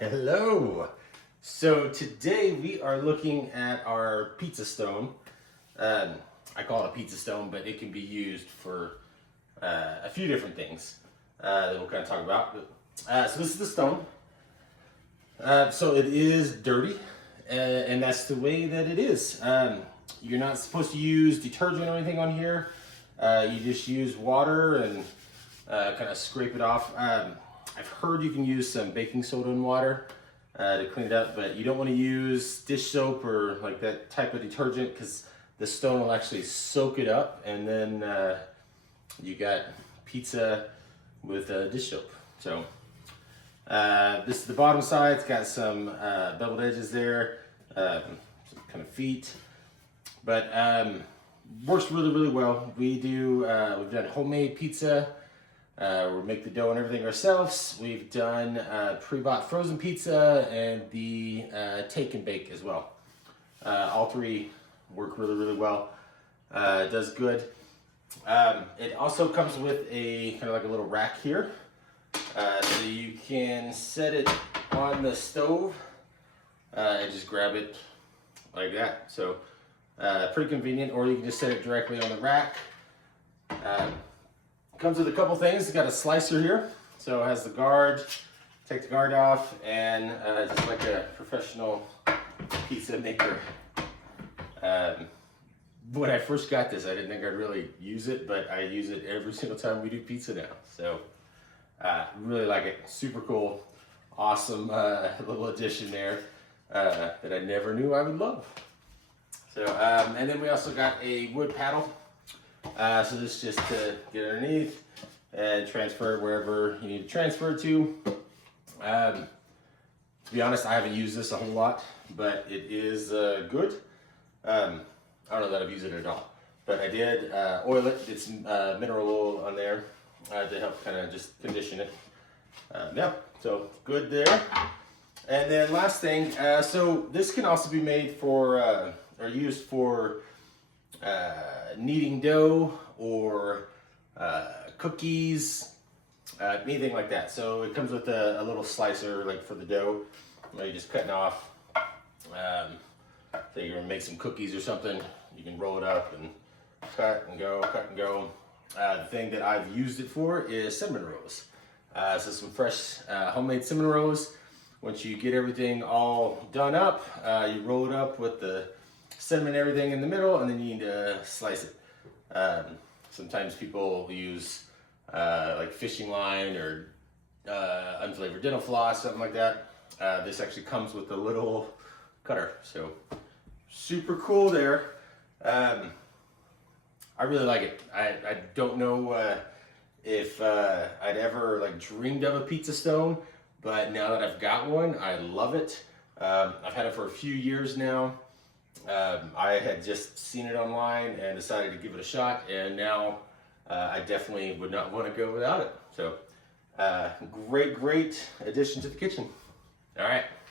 Hello. So today we are looking at our pizza stone. I call it a pizza stone, but it can be used for a few different things that we'll kind of talk about. So this is the stone. So it is dirty, and that's the way that it is. You're not supposed to use detergent or anything on here. You just use water and kind of scrape it off. I've heard you can use some baking soda and water to clean it up, but you don't want to use dish soap or like that type of detergent because the stone will actually soak it up, and then you got pizza with dish soap. So this is the bottom side. It's got some beveled edges there, some kind of feet, but works really well. We've done homemade pizza. We make the dough and everything ourselves. We've done pre-bought frozen pizza and the take and bake as well. All three work really well. It does good. It also comes with a kind of like a little rack here, so you can set it on the stove and just grab it like that. So pretty convenient, or you can just set it directly on the rack. Comes with a couple things. It's got a slicer here, so it has the guard. Take the guard off, and just like a professional pizza maker. When I first got this, I didn't think I'd really use it, but I use it every single time we do pizza now. So really like it. Super cool, awesome little addition there that I never knew I would love. So and then we also got a wood paddle. So this is just to get underneath and transfer it wherever you need to transfer it to. To be honest, I haven't used this a whole lot, but it is good. I don't know that I've used it at all, but I did oil it, did some mineral oil on there to help kind of just condition it. Yeah, so good there. And then last thing, so this can also be made for, or used for kneading dough or cookies, anything like that. So it comes with a little slicer like for the dough. You're just cutting off. So you're gonna make some cookies or something, you can roll it up and cut and go, cut and go. The thing that I've used it for is cinnamon rolls. So some fresh homemade cinnamon rolls. Once you get everything all done up, you roll it up with the cinnamon and everything in the middle, and then you need to slice it. Sometimes people use like fishing line or unflavored dental floss, something like that. This actually comes with a little cutter, so super cool there. I really like it. I don't know if I'd ever like dreamed of a pizza stone, but now that I've got one, I love it. I've had it for a few years now. I had just seen it online and decided to give it a shot, and now I definitely would not want to go without it. So great addition to the kitchen. All right.